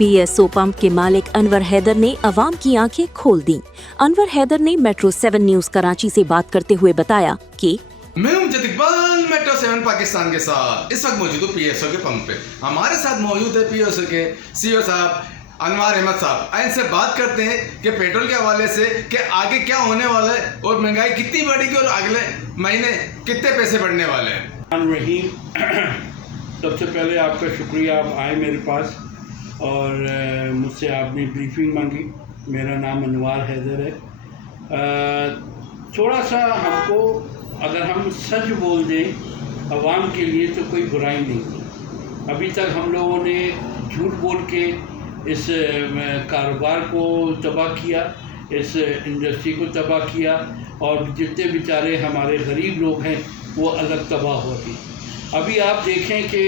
PSO pump के मालिक अनवर हैदर ने अवाम की आंखें खोल दी। अनवर हैदर ने मेट्रो 7 न्यूज कराची से बात करते हुए बताया कि मैं हूं जद इकबाल मेट्रो 7 पाकिस्तान के साथ इस वक्त मौजूद हूँ PSO के पंप पे। हमारे साथ मौजूद है PSO के CEO साहब अनवर अहमद साहब। आइए इनसे बात करते हैं कि पेट्रोल के हवाले से कि आगे क्या होने वाला है और महंगाई कितनी बढ़ेगी और अगले महीने कितने पैसे बढ़ने वाले हैं। रहीम, सबसे पहले आपका शुक्रिया, आप आए मेरे पास और मुझसे आपने ब्रीफिंग मांगी। मेरा नाम अनवर हैदर है। थोड़ा सा हमको अगर हम सच बोल दें अवाम के लिए तो कोई बुराई नहीं। अभी तक हम लोगों ने झूठ बोल के इस कारोबार को तबाह किया, इस इंडस्ट्री को तबाह किया और जितने बेचारे हमारे गरीब लोग हैं वो अलग तबाह होती। अभी आप देखें कि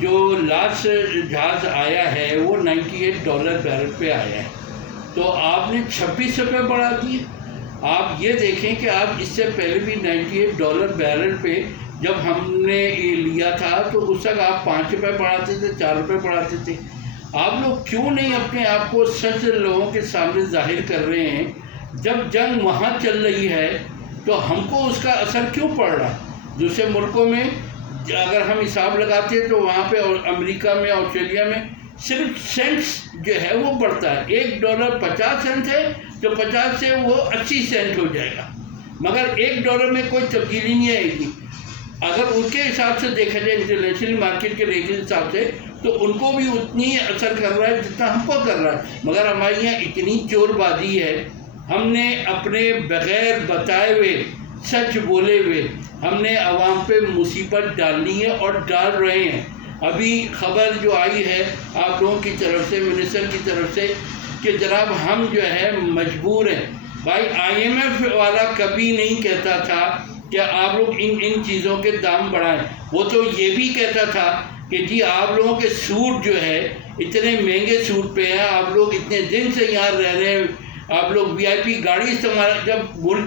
जो लास्ट जहाज़ आया है वो $98 बैरल पे आया है, तो आपने 26 रुपये बढ़ा दिए। आप ये देखें कि आप इससे पहले भी $98 बैरल पे जब हमने ये लिया था तो उस तक आप 5 रुपये बढ़ाते थे, 4 रुपये बढ़ाते थे। आप लोग क्यों नहीं अपने आप को सच लोगों के सामने जाहिर कर रहे हैं? जब जंग वहाँ चल रही है तो हमको उसका असर क्यों पड़ रहा है? दूसरे मुल्कों में अगर हम हिसाब लगाते हैं तो वहाँ पे और अमेरिका में, ऑस्ट्रेलिया में सिर्फ सेंट्स जो है वो बढ़ता है। $1 50 सेंट है तो 50 से वो 80 सेंट हो जाएगा, मगर $1 में कोई तब्दीली नहीं आएगी। अगर उनके हिसाब से देखा जाए इंटरनेशनल मार्केट के रेट के हिसाब से तो उनको भी उतनी असर कर रहा है जितना हमको कर रहा है, मगर हमारे यहाँ इतनी चोरबाजी है। हमने अपने बगैर बताए हुए, सच बोले हुए हमने आवाम पे मुसीबत डालनी है और डाल रहे हैं। अभी खबर जो आई है आप लोगों की तरफ से, मिनिस्टर की तरफ से, कि जनाब हम जो है मजबूर हैं। भाई IMF वाला कभी नहीं कहता था कि आप लोग इन चीज़ों के दाम बढ़ाएं। वो तो ये भी कहता था कि जी आप लोगों के सूट जो है इतने महंगे सूट पे हैं, आप लोग इतने दिन से यहाँ रह रहे हैं, आप लोग VIP गाड़ी इस्तेमाल, जब मुल्क